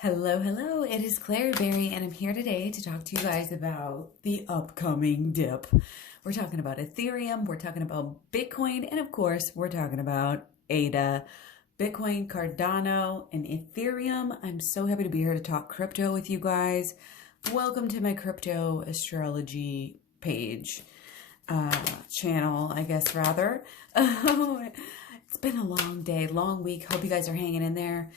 Hello, hello, it is Claire Berry, and I'm here today to talk to you guys about the upcoming dip. We're talking about Ethereum, we're talking about Bitcoin, and of course, we're talking about ADA, Bitcoin, Cardano, and Ethereum. I'm so happy to be here to talk crypto with you guys. Welcome to my crypto astrology page, channel, I guess, rather. It's been a long day, long week. Hope you guys are hanging in there.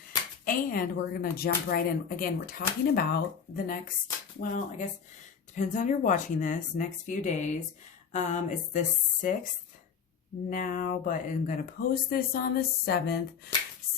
And we're going to jump right in. Again, we're talking about the next, well, I guess depends on you're watching this, next few days. It's the 6th now, but I'm going to post this on the 7th.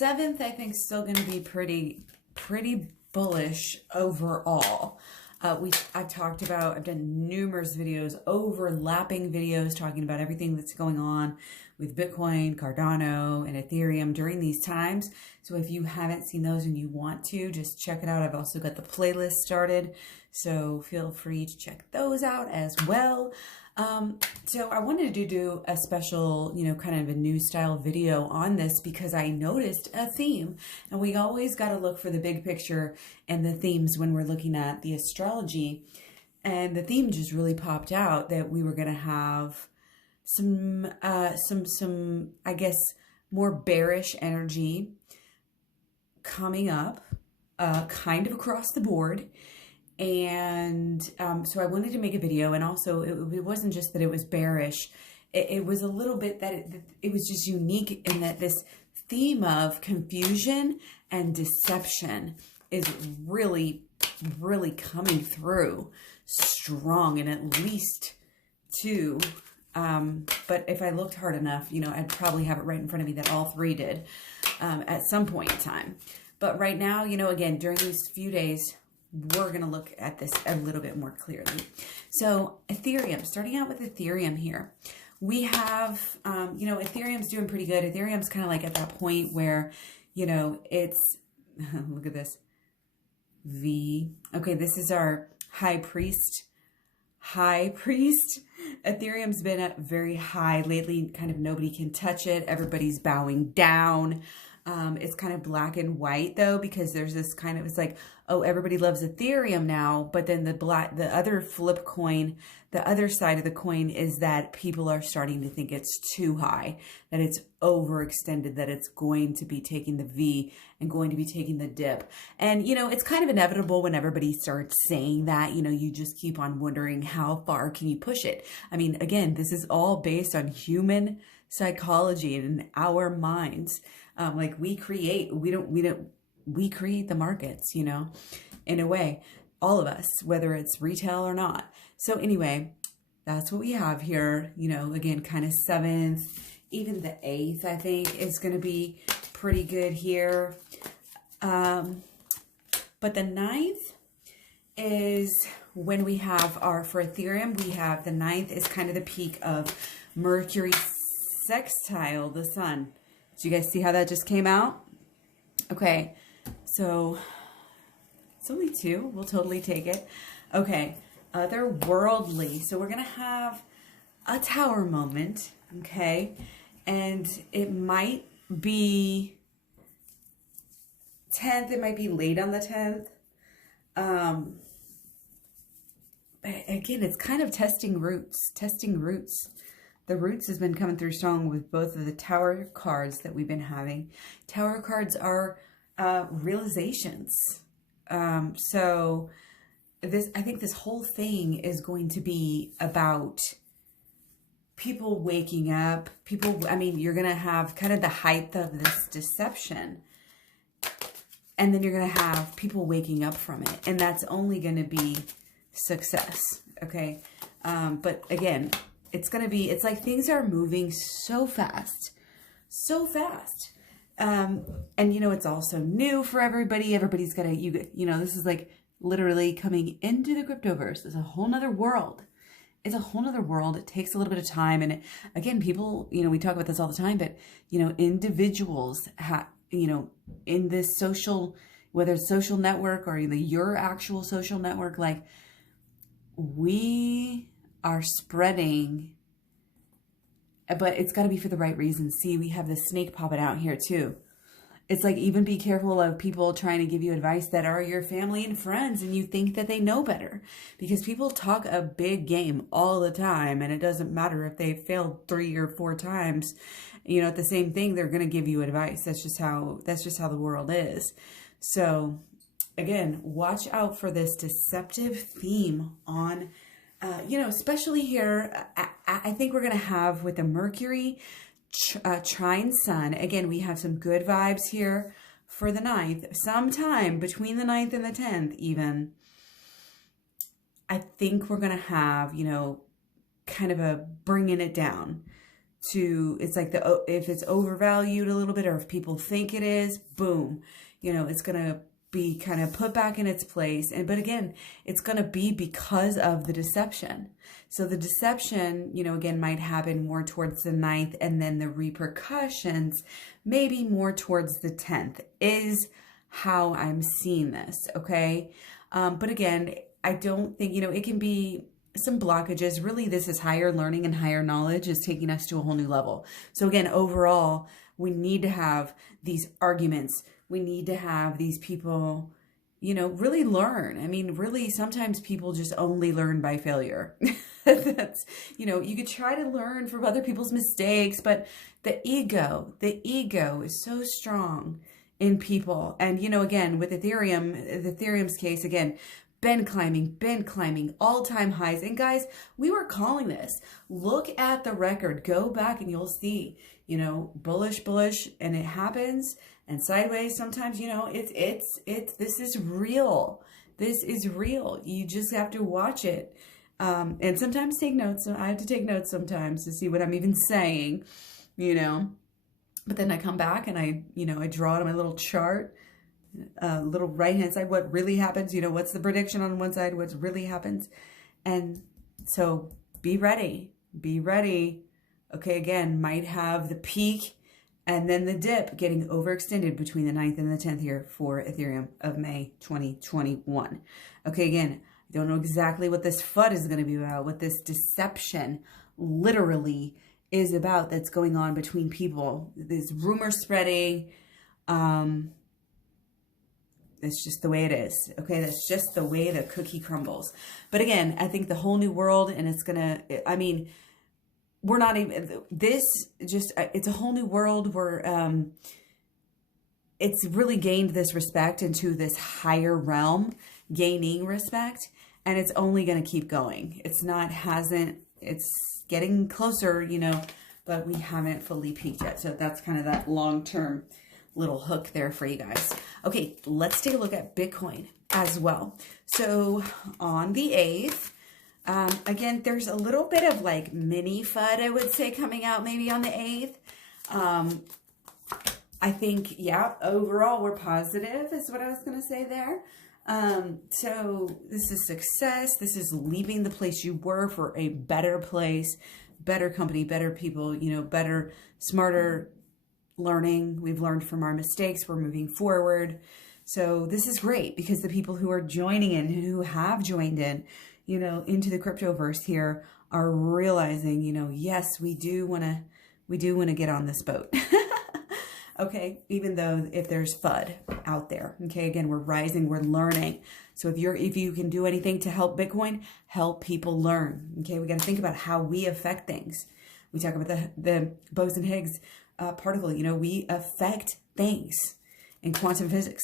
7th, I think, is still going to be pretty bullish overall. I've talked about, I've done numerous videos, overlapping videos talking about everything that's going on with Bitcoin, Cardano, and Ethereum during these times. So if you haven't seen those and you want to, just check it out. I've also got the playlist started, so feel free to check those out as well. So I wanted to do a special, kind of a new style video on this because I noticed a theme, and we always got to look for the big picture and the themes when we're looking at the astrology. And the theme just really popped out that we were going to have some, I guess, more bearish energy coming up, kind of across the board. And so I wanted to make a video, and also it wasn't just that it was bearish. It was a little bit that it was just unique in that this theme of confusion and deception is really, really coming through strong in at least two. But if I looked hard enough, I'd probably have it right in front of me that all three did at some point in time. But right now, again, during these few days, we're going to look at this a little bit more clearly. So Ethereum, starting out with Ethereum here, we have, Ethereum's doing pretty good. Ethereum's kind of like at that point where, it's, look at this, V. Okay, this is our high priest. Ethereum's been at very high lately. Kind of nobody can touch it. Everybody's bowing down. It's kind of black and white though, because there's this kind of, it's like, oh, everybody loves Ethereum now, but then the other flip coin, the other side of the coin is that people are starting to think it's too high, that it's overextended, that it's going to be taking the V and going to be taking the dip. And, it's kind of inevitable when everybody starts saying that, you just keep on wondering how far can you push it? I mean, again, this is all based on human psychology and in our minds. Like we create the markets, in a way, all of us, whether it's retail or not. So anyway, that's what we have here, again, kind of 7th, even the 8th, I think is going to be pretty good here. But the 9th is when we have for Ethereum, we have the 9th is kind of the peak of Mercury sextile the sun. Did you guys see how that just came out? Okay, so it's only 2. We'll totally take it. Okay, otherworldly. So we're going to have a tower moment, okay? And it might be 10th. It might be late on the 10th. Again, it's kind of testing roots. The roots has been coming through strong with both of the tower cards that we've been having. Tower cards are realizations. So I think this whole thing is going to be about people waking up. You're going to have kind of the height of this deception. And then you're going to have people waking up from it. And that's only going to be success. Okay. But again, it's like things are moving so fast. And it's also new for everybody. Everybody's got this is like literally coming into the cryptoverse. It's a whole nother world. It's a whole nother world. It takes a little bit of time. And again, people, we talk about this all the time, but, individuals in this social, whether it's social network or your actual social network, like we are spreading, but it's got to be for the right reasons. See, we have the snake popping out here too. It's like, even be careful of people trying to give you advice that are your family and friends and you think that they know better, because people talk a big game all the time, and it doesn't matter if they failed 3 or 4 times, you know, at the same thing, they're going to give you advice. That's just how the world is. So again, watch out for this deceptive theme on, you know, especially here. I think we're going to have with the Mercury trine Sun. Again, we have some good vibes here for the 9th, sometime between the 9th and the 10th even. I think we're going to have, you know, kind of a bringing it down to, it's like if it's overvalued a little bit, or if people think it is, boom, you know, it's going to be kind of put back in its place. But again, it's going to be because of the deception. So the deception, you know, again, might happen more towards the 9th, and then the repercussions maybe more towards the 10th is how I'm seeing this. Okay. But again, I don't think, you know, it can be some blockages. Really, this is higher learning and higher knowledge is taking us to a whole new level. So again, overall, we need to have these arguments. We need to have these people, you know, really learn. I mean, really, sometimes people just only learn by failure. That's, you know, you could try to learn from other people's mistakes, but the ego is so strong in people. And, you know, again, with Ethereum's case, again, been climbing all-time highs. And guys, we were calling this. Look at the record. Go back and you'll see, you know, bullish, and it happens. And sideways sometimes, you know, this is real. This is real. You just have to watch it. And sometimes take notes. So I have to take notes sometimes to see what I'm even saying, you know. But then I come back and I draw it on my little chart, little right-hand side, what really happens, you know, what's the prediction on one side, what's really happens. And so be ready. Okay, again, might have the peak and then the dip getting overextended between the 9th and the 10th here for Ethereum of May 2021. Okay, again, I don't know exactly what this FUD is going to be about, what this deception literally is about that's going on between people. There's rumor spreading. It's just the way it is. Okay, that's just the way the cookie crumbles. But again, I think the whole new world, and it's going to, I mean, we're not even, this just, it's a whole new world where it's really gained this respect into this higher realm, gaining respect, and it's only going to keep going. It's getting closer, you know, but we haven't fully peaked yet. So that's kind of that long-term little hook there for you guys. Okay, let's take a look at Bitcoin as well. So on the 8th, again, there's a little bit of like mini FUD, I would say, coming out maybe on the 8th. I think, yeah, overall we're positive is what I was going to say there. So this is success. This is leaving the place you were for a better place, better company, better people, you know, better, smarter learning. We've learned from our mistakes. We're moving forward. So this is great because the people who are joining in, who have joined in, you know, into the cryptoverse here are realizing, you know, yes, we do want to get on this boat. Okay, even though if there's FUD out there. Okay, again, we're rising, we're learning. So if you can do anything to help Bitcoin, help people learn. Okay, we got to think about how we affect things. We talk about the Bose-Higgs particle. You know, we affect things in quantum physics.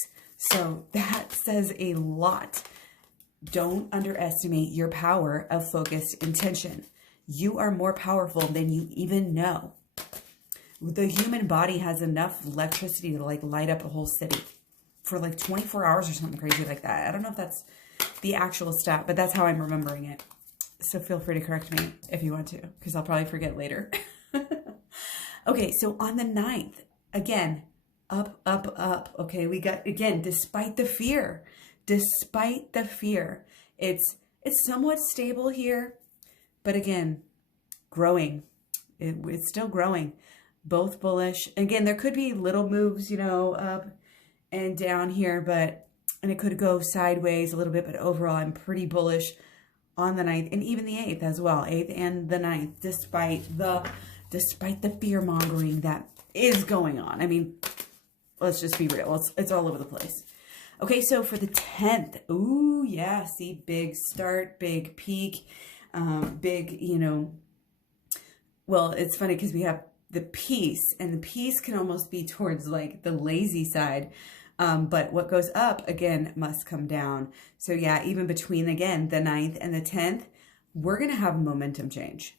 So that says a lot. Don't underestimate your power of focused intention. You are more powerful than you even know. The human body has enough electricity to like light up a whole city for like 24 hours or something crazy like that. I don't know if that's the actual stat, but that's how I'm remembering it. So feel free to correct me if you want to, because I'll probably forget later. Okay, so on the 9th, again, up. Okay, we got, again, despite the fear, it's somewhat stable here, but again, growing. It's still growing. Both bullish. Again, there could be little moves, you know, up and down here, and it could go sideways a little bit, but overall, I'm pretty bullish on the 9th and even the 8th as well, 8th and the 9th, despite the fear mongering that is going on. I mean, Let's just be real. It's all over the place. Okay, so for the 10th, ooh, yeah, see, big start, big peak, big, you know, well, it's funny because we have the peace, and the peace can almost be towards like the lazy side. But what goes up, again, must come down. So yeah, even between, again, the 9th and the 10th, we're going to have a momentum change.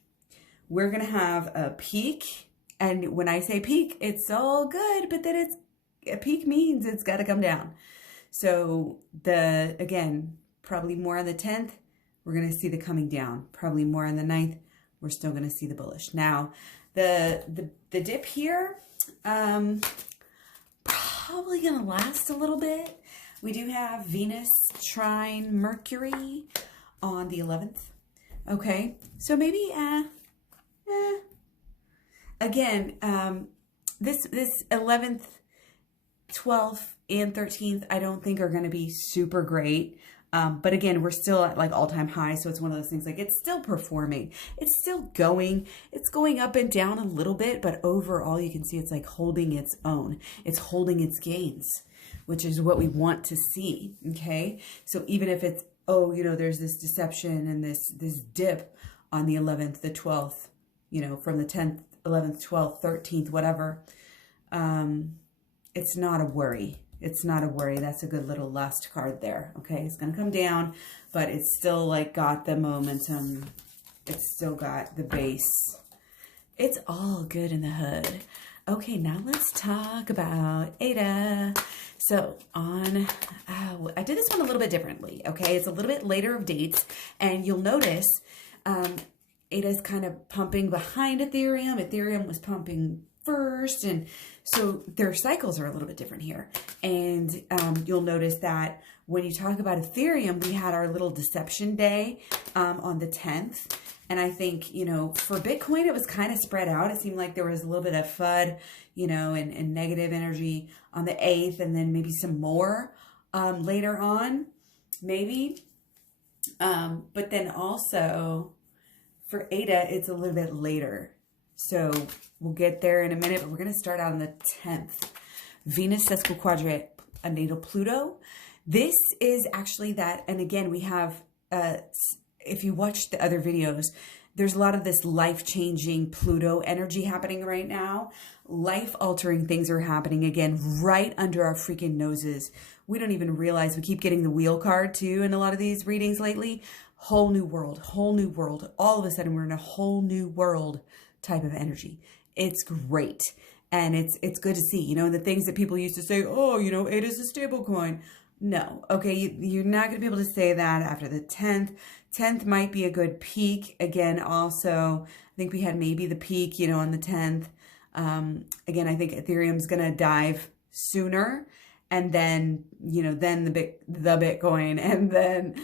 We're going to have a peak. And when I say peak, it's all good, but then a peak means it's got to come down. So again, probably more on the 10th, we're going to see the coming down. Probably more on the 9th, we're still going to see the bullish. Now, the dip here, probably going to last a little bit. We do have Venus trine Mercury on the 11th. Okay, so maybe, again, this 11th, 12th, and 13th, I don't think are going to be super great. But again, we're still at like all-time high. So it's one of those things like it's still performing. It's still going. It's going up and down a little bit. But overall, you can see it's like holding its own. It's holding its gains, which is what we want to see. Okay. So even if it's, oh, you know, there's this deception and this dip on the 11th, the 12th, you know, from the 10th, 11th, 12th, 13th, whatever. It's not a worry. It's not a worry. That's a good little last card there. Okay, it's going to come down, but it's still like got the momentum. It's still got the base. It's all good in the hood. Okay, now let's talk about ADA. So I did this one a little bit differently. Okay, it's a little bit later of dates, and you'll notice ADA is kind of pumping behind Ethereum. Ethereum was pumping first, and so their cycles are a little bit different here. And you'll notice that when you talk about Ethereum, we had our little deception day on the 10th. And I think, you know, for Bitcoin, it was kind of spread out. It seemed like there was a little bit of FUD, you know, and negative energy on the 8th, and then maybe some more later on, maybe. But then also for ADA, it's a little bit later. So we'll get there in a minute, but we're going to start out on the 10th. Venus sesquiquadrate a natal Pluto. This is actually that, and again, we have, if you watch the other videos, there's a lot of this life-changing Pluto energy happening right now. Life-altering things are happening, again, right under our freaking noses. We don't even realize. We keep getting the wheel card, too, in a lot of these readings lately. Whole new world, whole new world. All of a sudden, we're in a whole new world type of energy. It's great. And it's good to see, you know, the things that people used to say, oh, you know, it is a stable coin. No. Okay. You're not going to be able to say that after the 10th. 10th might be a good peak. Again, also, I think we had maybe the peak, you know, on the 10th. Again, I think Ethereum's going to dive sooner, and then, you know, then the Bitcoin, and then,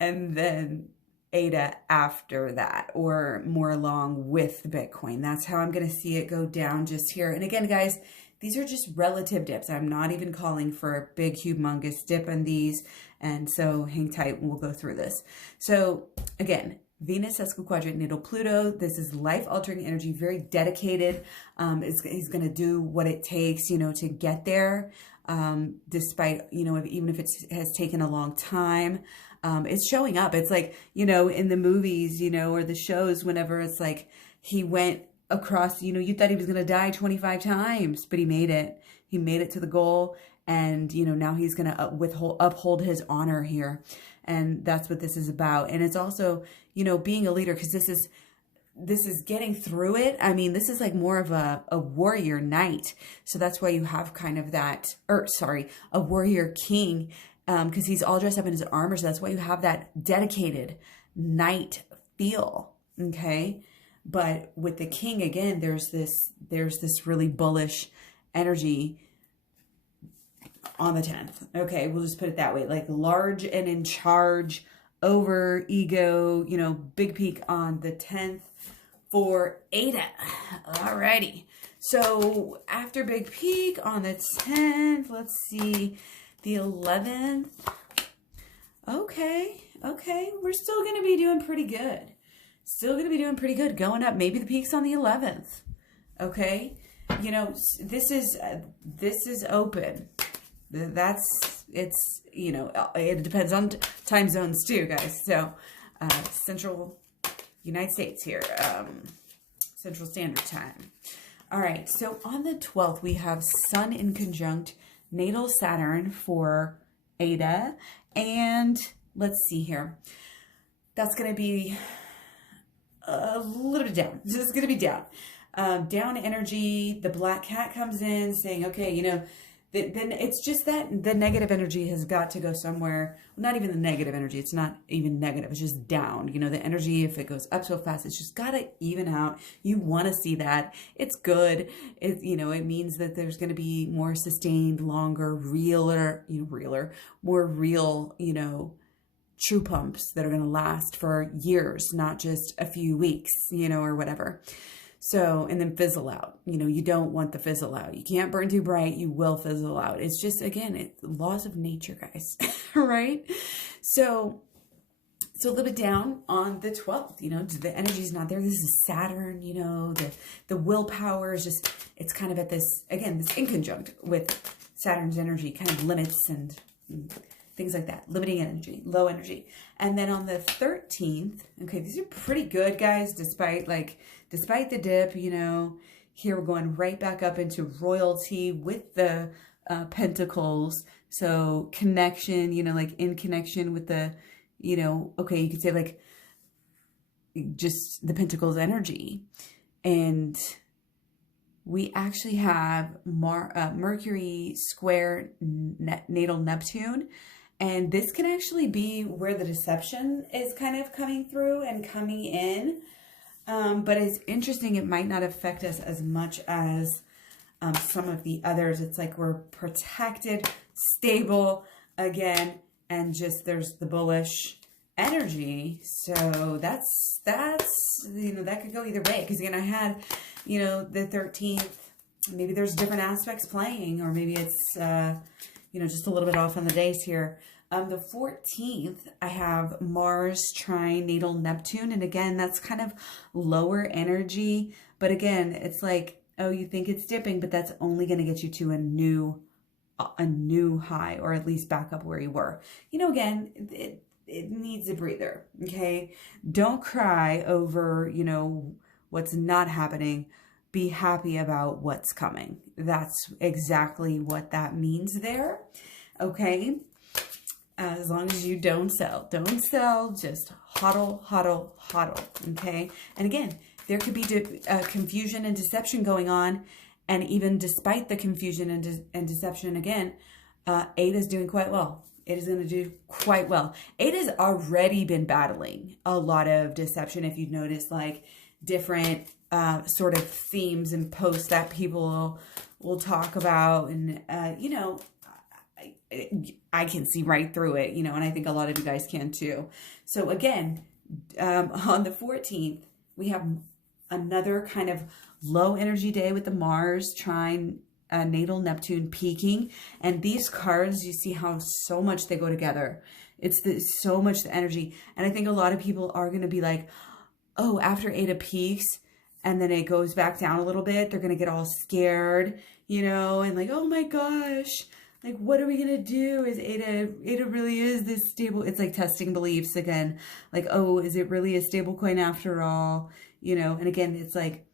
and then ADA after that, or more along with the Bitcoin. That's how I'm going to see it go down just here. And again, guys, these are just relative dips. I'm not even calling for a big, humongous dip on these. And so hang tight and we'll go through this. So again, Venus sesquiquadrate natal Pluto. This is life-altering energy, very dedicated. He's going to do what it takes, you know, to get there, despite, you know, even if it has taken a long time. It's showing up. It's like, you know, in the movies, you know, or the shows, whenever it's like he went across, you know, you thought he was going to die 25 times, but he made it. He made it to the goal. And, you know, now he's going to uphold his honor here. And that's what this is about. And it's also, you know, being a leader, because this is getting through it. I mean, this is like more of a warrior knight. So that's why you have kind of that, a warrior king, because he's all dressed up in his armor. So that's why you have that dedicated knight feel. Okay. But with the king, again, there's this really bullish energy on the 10th. Okay, we'll just put it that way. Like large and in charge, over ego, you know, big peak on the 10th for ADA. Alrighty. So after big peak on the 10th, let's see, the 11th. Okay. We're still going to be doing pretty good. Still going to be doing pretty good. Going up. Maybe the peak's on the 11th. Okay. you know, this is open. It's, you know, it depends on time zones too, guys. So, Central United States here, Central Standard Time. All right, so on the 12th, we have Sun in conjunct natal Saturn for Eta. And let's see here. That's going to be a little bit down. This is going to be down. Down energy. The black cat comes in saying, okay, you know, then it's just that the negative energy has got to go somewhere. Not even the negative energy. It's not even negative. It's just down. You know, the energy, if it goes up so fast, it's just got to even out. You want to see that. It's good. You know, it means that there's going to be more sustained, longer, more real, you know, true pumps that are going to last for years, not just a few weeks, you know, or whatever. So, and then fizzle out. You know, you don't want the fizzle out. You can't burn too bright. You will fizzle out. It's just, again, it's laws of nature, guys, right? So a little bit down on the 12th, you know, the energy's not there. This is Saturn, you know, the willpower is just, it's kind of at this, again, this inconjunct with Saturn's energy kind of limits and things like that, limiting energy, low energy. And then on the 13th, okay, these are pretty good, guys, despite the dip, you know, here we're going right back up into royalty with the pentacles. So connection, you know, like in connection with the, you know, okay, you could say like just the pentacles energy. And we actually have Mercury square natal Neptune. And this can actually be where the deception is kind of coming through and coming in. But it's interesting, it might not affect us as much as some of the others. It's like we're protected, stable, again, and just there's the bullish energy. So that's you know, that could go either way. Because again, I had, you know, the 13th, maybe there's different aspects playing, or maybe it's, you know, just a little bit off on the days here. The 14th, I have Mars trine natal Neptune. And again, that's kind of lower energy. But again, it's like, oh, you think it's dipping, but that's only going to get you to a new high, or at least back up where you were. You know, again, it needs a breather, okay? Don't cry over, you know, what's not happening. Be happy about what's coming. That's exactly what that means there, okay? As long as you don't sell, just hodl, hodl, hodl, okay? And again, there could be confusion and deception going on, and even despite the confusion and deception, again, Eta is doing quite well. It is going to do quite well. Eta has already been battling a lot of deception, if you've noticed, like different sort of themes and posts that people will talk about, and, you know, I can see right through it, you know, and I think a lot of you guys can too. So again, on the 14th, we have another kind of low energy day with the Mars trine natal Neptune peaking. And these cards, you see how so much they go together. It's so much the energy. And I think a lot of people are going to be like, oh, after Eta peaks and then it goes back down a little bit, they're going to get all scared, you know, and like, oh my gosh, like, what are we going to do? Is Eta really is this stable? It's like testing beliefs again. Like, oh, is it really a stable coin after all? You know, and again, it's like,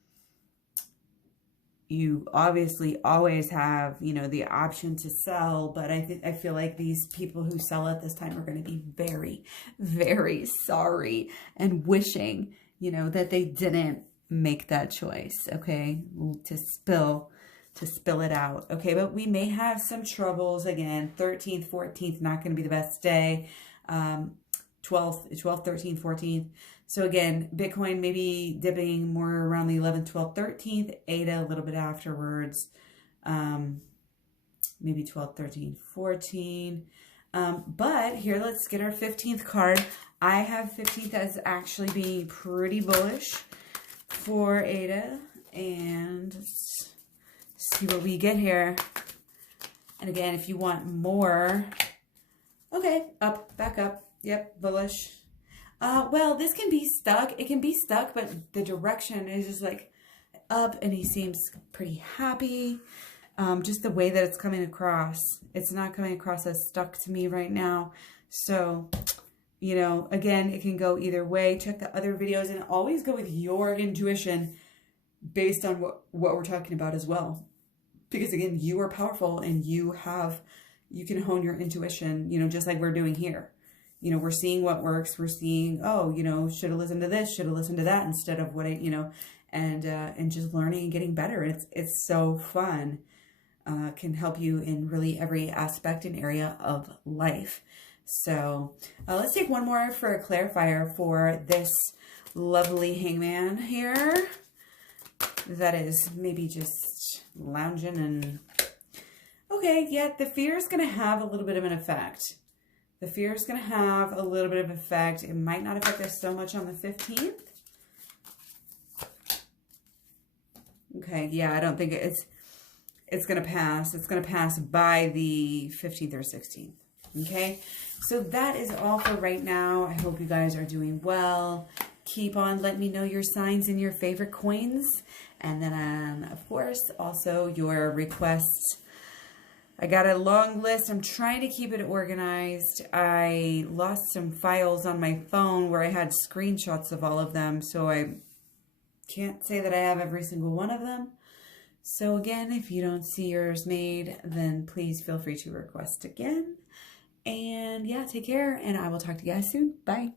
you obviously always have, you know, the option to sell, but I feel like these people who sell at this time are going to be very, very sorry and wishing, you know, that they didn't make that choice, okay, to spill it out, okay? But we may have some troubles again. 13th, 14th, not going to be the best day. 12th, 13th, 14th. So again, Bitcoin maybe dipping more around the 11th, 12th, 13th. Eta a little bit afterwards. Maybe 12th, 13th, 14th. But here, let's get our 15th card. I have 15th as actually being pretty bullish for Eta. And see what we get here. And again, if you want more, okay, up, back up. Yep, bullish. Well, this can be stuck. It can be stuck, but the direction is just like, up and he seems pretty happy. Just the way that it's coming across. It's not coming across as stuck to me right now. So, you know, again, it can go either way. Check the other videos and always go with your intuition based on what we're talking about as well. Because again, you are powerful and you can hone your intuition, you know, just like we're doing here. You know, we're seeing what works. We're seeing, oh, you know, should have listened to this, should have listened to that instead of what you know, and just learning and getting better. It's so fun. Can help you in really every aspect and area of life. So let's take one more for a clarifier for this lovely hangman here that is maybe just lounging and okay, yeah, the fear is going to have a little bit of an effect. The fear is going to have a little bit of effect. It might not affect us so much on the 15th. Okay, yeah, I don't think it's going to pass. It's going to pass by the 15th or 16th. Okay, so that is all for right now. I hope you guys are doing well. Keep on letting me know your signs and your favorite coins. And then, of course, also your requests. I got a long list. I'm trying to keep it organized. I lost some files on my phone where I had screenshots of all of them. So I can't say that I have every single one of them. So again, if you don't see yours made, then please feel free to request again. And yeah, take care, and I will talk to you guys soon. Bye.